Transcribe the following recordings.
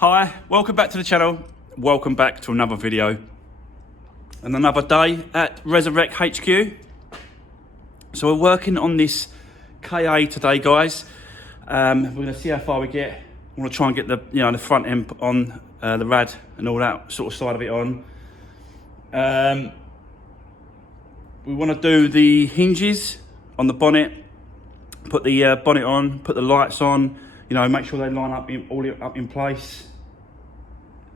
Hi, welcome back to the channel. Welcome back to another video and another day at Resurwreck HQ. So we're working on this KA today, guys. We're going to see how far we get. I want to try and get the the front end on, the rad and all that sort of side of it on. We want to do the hinges on the bonnet, put the bonnet on, put the lights on. Make sure they line up all up in place.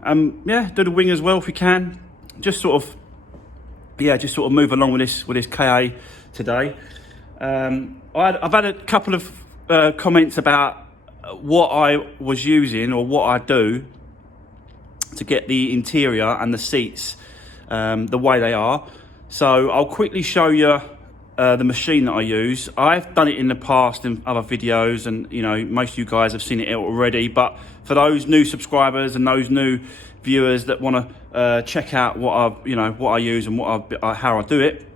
Yeah, do the wing as well if we can. Just sort of move along with this KA today. I've had a couple of comments about what I was using or what I do to get the interior and the seats the way they are. So I'll quickly show you the machine that I use. I've done it in the past in other videos, and most of you guys have seen it already, but for those new subscribers and those new viewers that want to check out what I use and how I do it,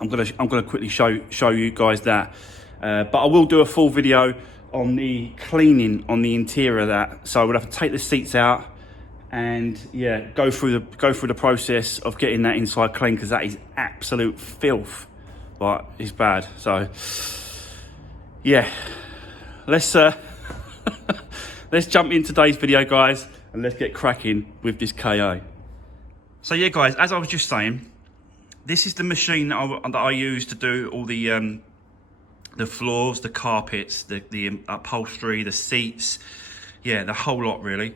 I'm gonna quickly show you guys that. But I will do a full video on the cleaning on the interior of that. So we'll have to take the seats out and go through the process of getting that inside clean, because that is absolute filth. But it's bad. So yeah, let's let's jump in today's video, guys, and let's get cracking with this KA. So yeah, guys, as I was just saying, this is the machine that I use to do all the floors, the carpets, the upholstery, the seats, the whole lot really.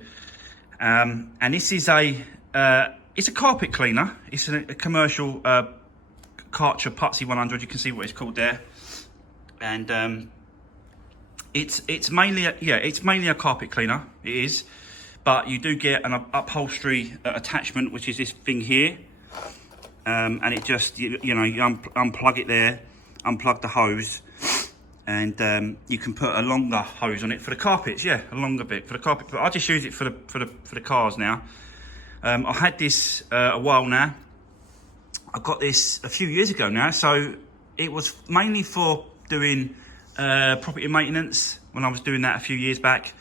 And this is it's a carpet cleaner. It's a commercial Karcher Putsy 100. You can see what it's called there, and it's mainly a carpet cleaner. It is, but you do get an upholstery attachment, which is this thing here, and it just you unplug it there, unplug the hose, and you can put a longer hose on it for the carpets. A longer bit for the carpet, but I just use it for the cars now. I had this a while now. I got this a few years ago now, so it was mainly for doing property maintenance when I was doing that a few years back,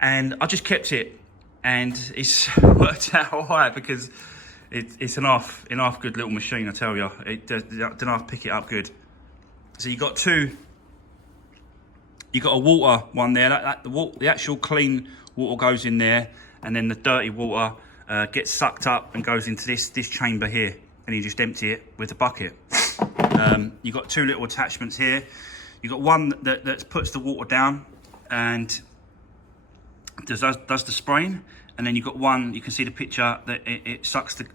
and I just kept it, and it's worked out all right, because it's an half good little machine, I tell you. It does enough pick it up good. So you got a water one there. The actual clean water goes in there, and then the dirty water gets sucked up and goes into this chamber here, and you just empty it with a bucket. You've got two little attachments here. You've got one that puts the water down and does the spraying, and then you've got one, you can see the picture, that it sucks the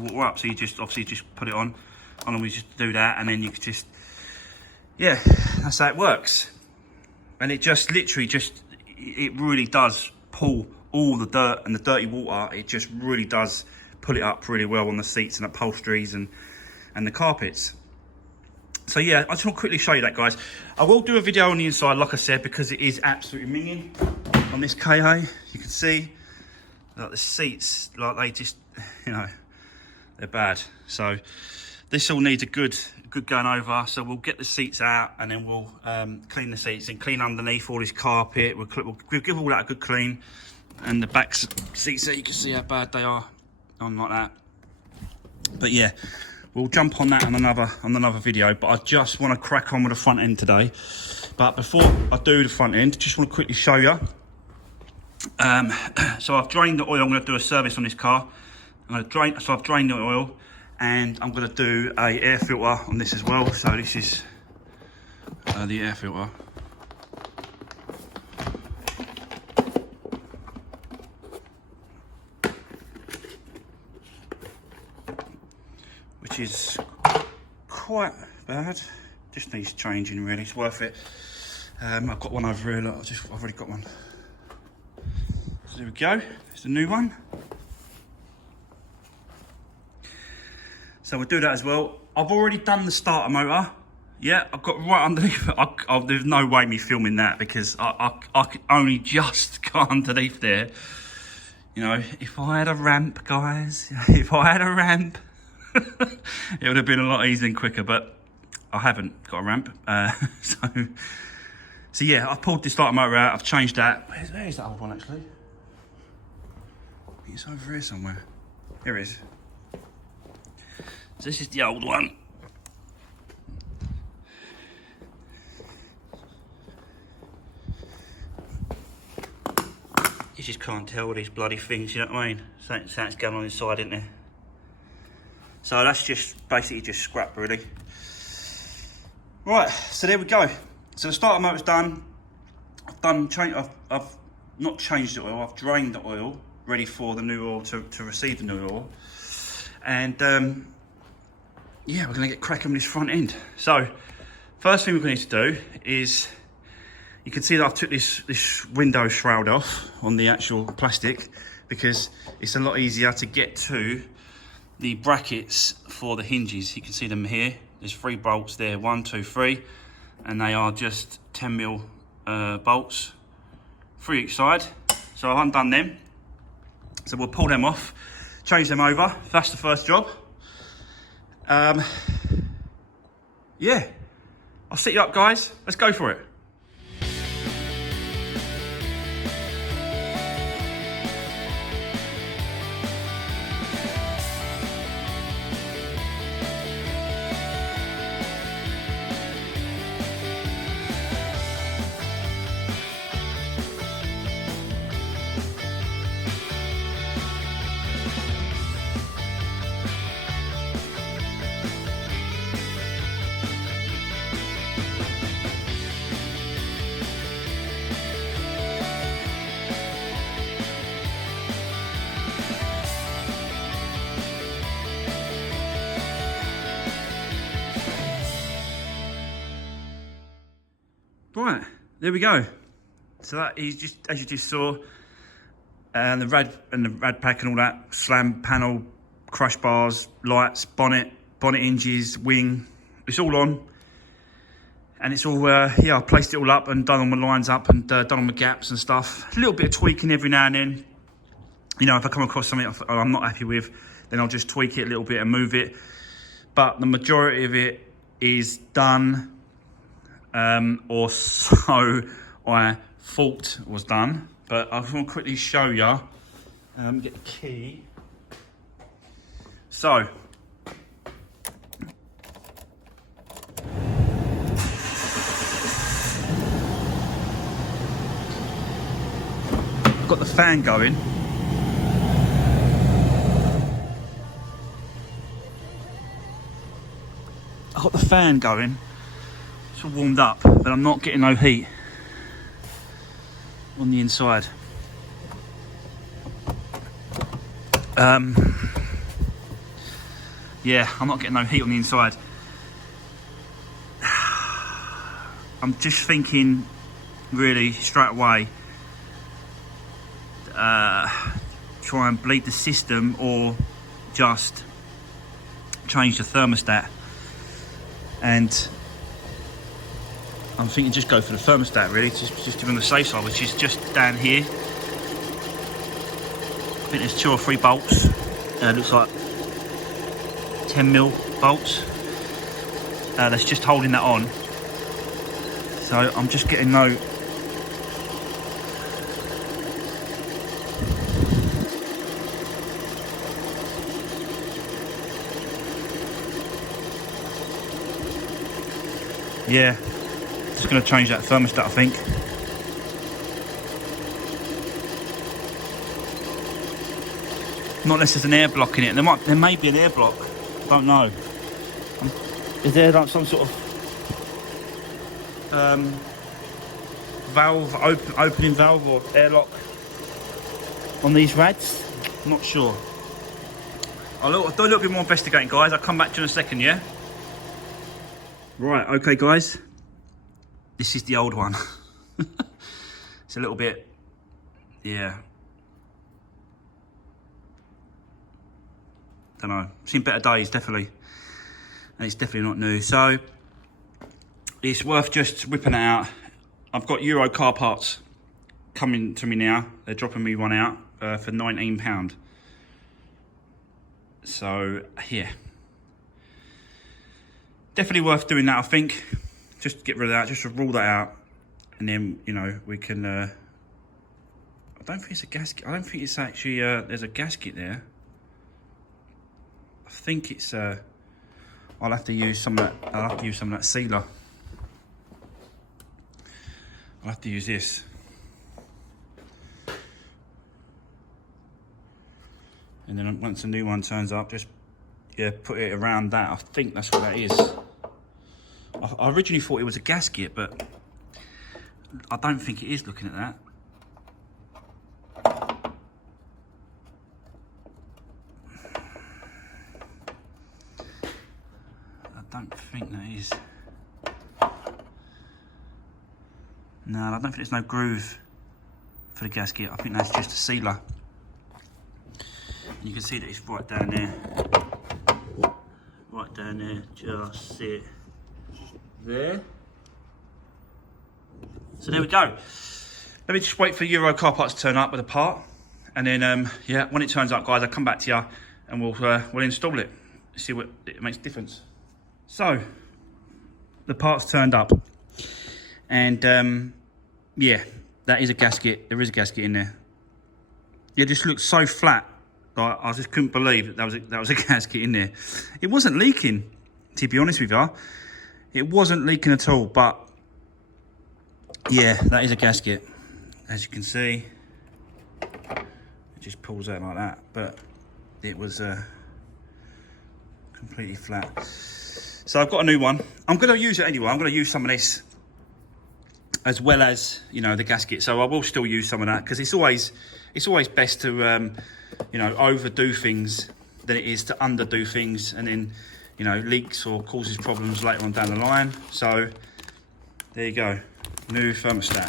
water up. So you just put it on, and we just do that, and then you can just, that's how it works. And it just literally it really does pull all the dirt and the dirty water. It just really does pull it up really well on the seats and upholsteries and the carpets. So I just want to quickly show you that, guys. I will do a video on the inside, like I said, because it is absolutely minging on this KA. You can see like the seats, like they just, they're bad. So this all needs a good going over. So we'll get the seats out, and then we'll clean the seats and clean underneath all this carpet. We'll give all that a good clean, and the back seats there, you can see how bad they are on like that. But we'll jump on that on another video. But I just want to crack on with the front end today. But before I do the front end, just want to quickly show you. So I've drained the oil. I'm going to do a service on this car. I've drained the oil, and I'm going to do a air filter on this as well. So this is the air filter. Which is quite bad. Just needs changing really. It's worth it. I've got one over here. Look, I've already got one. So there we go. It's the new one. So we'll do that as well. I've already done the starter motor. I've got right underneath it. There's no way me filming that, because I could only just got underneath there. If I had a ramp, guys, if I had a ramp, it would have been a lot easier and quicker, but I haven't got a ramp. So yeah, I've pulled the starter motor out. I've changed that. Where's that old one actually? It's over here somewhere. Here it is. So this is the old one. You just can't tell with these bloody things, you know what I mean? Something's going on inside, isn't there? So that's just basically just scrap, really. Right, so there we go. So the starter motor's done. I've not changed the oil, I've drained the oil, ready for the new oil to receive the new oil. And yeah, we're gonna get cracking with this front end. So, first thing we're gonna need to do is, you can see that I've took this window shroud off on the actual plastic because it's a lot easier to get to the brackets for the hinges. You can see them here. There's 3 bolts there, 1, 2, 3, and they are just 10mm bolts, 3 each side. So I've undone them. So we'll pull them off, change them over. That's the first job. Yeah, I'll set you up, guys. Let's go for it. Right, there we go. So that is just, as you just saw, and the rad pack and all that, slam panel, crush bars, lights, bonnet hinges, wing, it's all on. And it's all, yeah, I placed it all up and done all my lines up and done all my gaps and stuff. A little bit of tweaking every now and then. You know, if I come across something I'm not happy with, then I'll just tweak it a little bit and move it. But the majority of it is done. Or so I thought was done, but I just want to quickly show you, get the key. So, I've got the fan going. I've got the fan going. It's all warmed up, but I'm not getting no heat on the inside. Yeah, I'm not getting no heat on the inside. I'm just thinking, really, straight away, try and bleed the system or just change the thermostat. And I'm thinking just go for the thermostat, really, just to be on the safe side, which is just down here. I think there's 2 or 3 bolts. Looks like 10mm bolts. That's just holding that on. So I'm just getting no. Yeah. Just going to change that thermostat, I think. Not unless there's an air block in it. There may be an air block. I don't know. Is there like some sort of valve, opening valve or airlock on these rads? I'm not sure. I'll do a little bit more investigating, guys. I'll come back to you in a second, yeah? Right, okay, guys. This is the old one. It's a little bit, yeah. Don't know. Seen better days, definitely. And it's definitely not new. So it's worth just whipping it out. I've got Euro car parts coming to me now. They're dropping me one out for £19. So yeah. Definitely worth doing that, I think. Just to get rid of that, just to rule that out. And then, you know, we can I don't think it's a gasket. I don't think it's actually, there's a gasket there. I think it's, I'll have to use some of that, I'll have to use some of that sealer. I'll have to use this. And then once a new one turns up, just, yeah, put it around that. I think that's what that is. I originally thought it was a gasket, but I don't think it is looking at that. I don't think that is. No, I don't think there's no groove for the gasket. I think that's just a sealer. And you can see that it's right down there. Right down there, just sit there. So there we go. Let me just wait for Euro car parts to turn up with a part. And then, yeah, when it turns up, guys, I'll come back to you and we'll install it. See what it makes a difference. So, the parts turned up. And, yeah, that is a gasket. There is a gasket in there. It just looks so flat. Like, I just couldn't believe that was a gasket in there. It wasn't leaking, to be honest with you. It wasn't leaking at all, but yeah, that is a gasket. As you can see, it just pulls out like that, but it was completely flat. So I've got a new one. I'm going to use it anyway. I'm going to use some of this as well as, you know, the gasket. So I will still use some of that because it's always best to you know, overdo things than it is to underdo things, and then, you know, leaks or causes problems later on down the line. So there you go, new thermostat.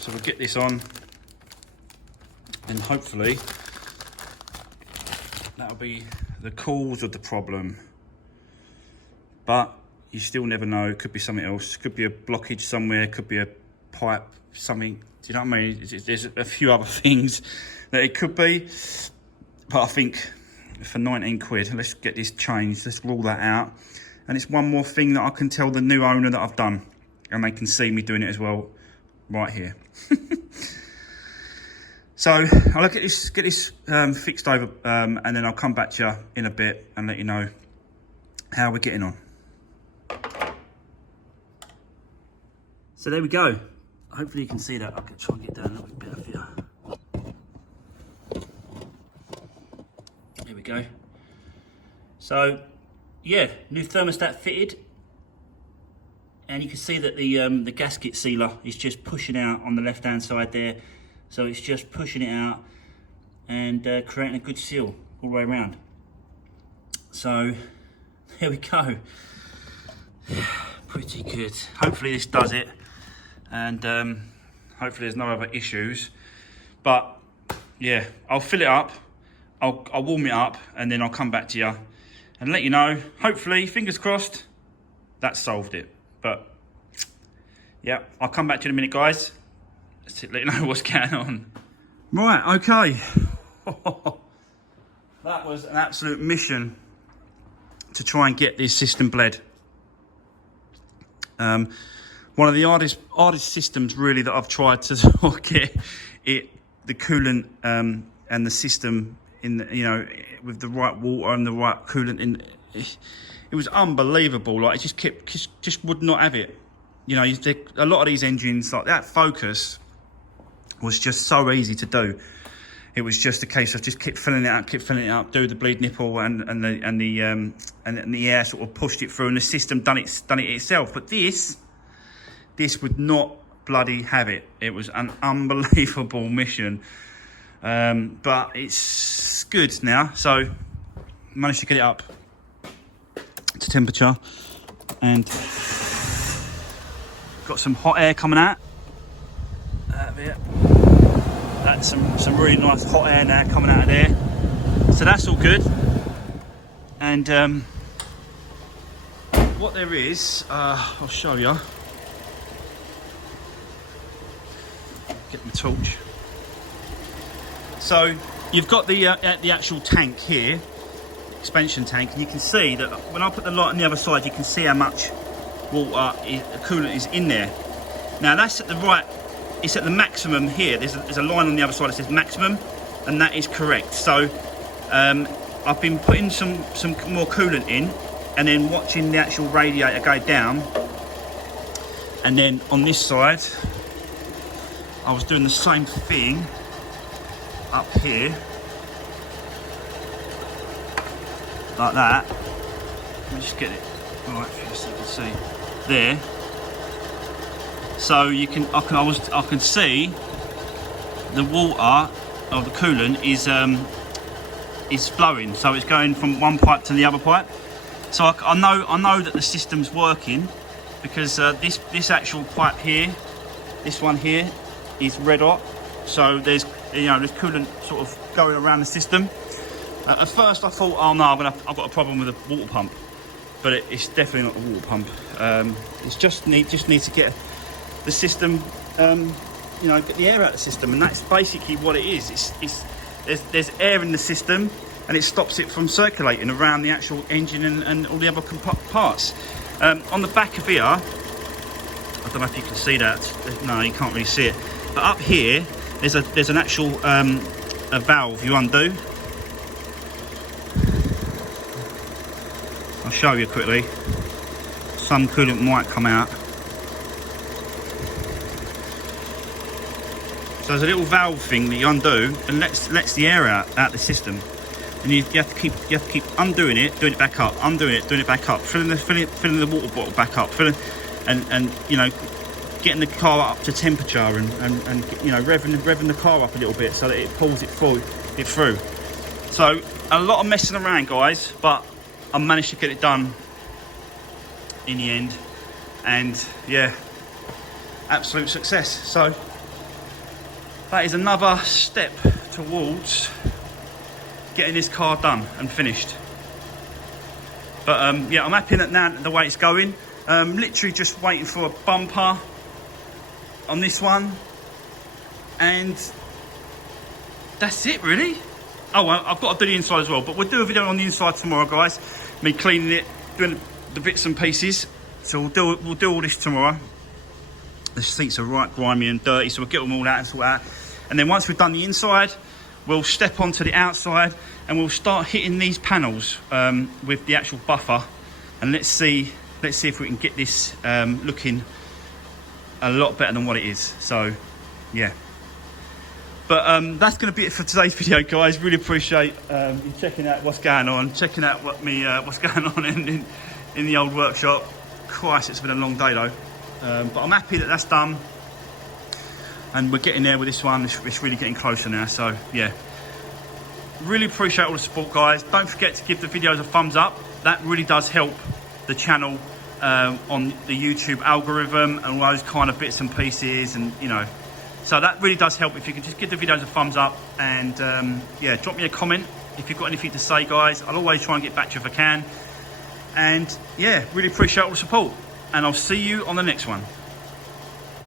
So we'll get this on, and hopefully that'll be the cause of the problem. But you still never know. Could be something else. Could be a blockage somewhere. Could be a pipe, something. Do you know what I mean? There's a few other things that it could be. But I think for 19 quid, let's get this changed. Let's rule that out. And it's one more thing that I can tell the new owner that I've done. And they can see me doing it as well right here. So I'll get this fixed over, and then I'll come back to you in a bit and let you know how we're getting on. So there we go. Hopefully you can see that. I'll try and get down a little bit better for you. There we go. So yeah, new thermostat fitted, and you can see that the gasket sealer is just pushing out on the left hand side there. So it's just pushing it out and creating a good seal all the way around. So there we go. Pretty good. Hopefully this does it, and hopefully there's no other issues. But yeah, I'll fill it up, I'll warm it up, and then I'll come back to you and let you know. Hopefully, fingers crossed, that solved it. But yeah, I'll come back to you in a minute, guys. Let's let you know what's going on. Right, okay. That was an absolute mission to try and get this system bled. One of the hardest systems really that I've tried to sort of get the coolant and the system in the, you know, with the right water and the right coolant in. It was unbelievable. Like, it just would not have it. You know, a lot of these engines, like that Focus, was just so easy to do. It was just a case of just keep filling it up, do the bleed nipple, and the air sort of pushed it through, and the system done it itself. But this would not bloody have it. It was an unbelievable mission. But it's good now. So managed to get it up to temperature, and got some hot air coming out of it. That's some really nice hot air now coming out of there. So that's all good. And what there is, I'll show you. Get my torch. So you've got the actual tank here, expansion tank, and you can see that when I put the light on the other side, you can see how much water, coolant is in there. Now that's at the right, it's at the maximum here. There's a line on the other side that says maximum, and that is correct. So I've been putting some more coolant in, and then watching the actual radiator go down. And then on this side, I was doing the same thing up here, like that. Let me just get it right for you so you can see there. So I can see the water of the coolant is flowing. So it's going from one pipe to the other pipe. So I know that the system's working, because this actual pipe here, this one here, is red hot. So there's coolant sort of going around the system. At first I thought, oh no, I've got a problem with the water pump, but it's definitely not the water pump. It's just need to get the system, get the air out of the system, and that's basically what it is. There's air in the system, and it stops it from circulating around the actual engine and all the other parts. On the back of here, I don't know if you can see that. No, you can't really see it. But up here, there's an actual a valve you undo. I'll show you quickly. Some coolant might come out. So there's a little valve thing that you undo and lets the air out the system. And you have to keep undoing it, doing it back up, undoing it, doing it back up, filling the water bottle back up, and getting the car up to temperature and revving the car up a little bit so that it pulls it through. So a lot of messing around, guys, but I managed to get it done in the end, and yeah, absolute success. So that is another step towards getting this car done and finished. But yeah, I'm happy that now the way it's going. Literally just waiting for a bumper on this one, and that's it really. Oh well, I've got to do the inside as well, but we'll do a video on the inside tomorrow, guys. Me cleaning it, doing the bits and pieces. So we'll do all this tomorrow. The seats are right grimy and dirty, so we'll get them all out and sort out. And then once we've done the inside, we'll step onto the outside and we'll start hitting these panels with the actual buffer, and let's see if we can get this looking a lot better than what it is. So yeah, but that's going to be it for today's video, guys. Really appreciate you checking out what's going on, checking out what's going on in the old workshop. Christ, it's been a long day though, but I'm happy that that's done. And we're getting there with this one. It's really getting closer now. So yeah, really appreciate all the support, guys. Don't forget to give the videos a thumbs up. That really does help the channel on the YouTube algorithm and all those kind of bits and pieces, and so that really does help if you can just give the videos a thumbs up. And yeah, drop me a comment if you've got anything to say, guys. I'll always try and get back to you if I can. And yeah, really appreciate all the support, and I'll see you on the next one.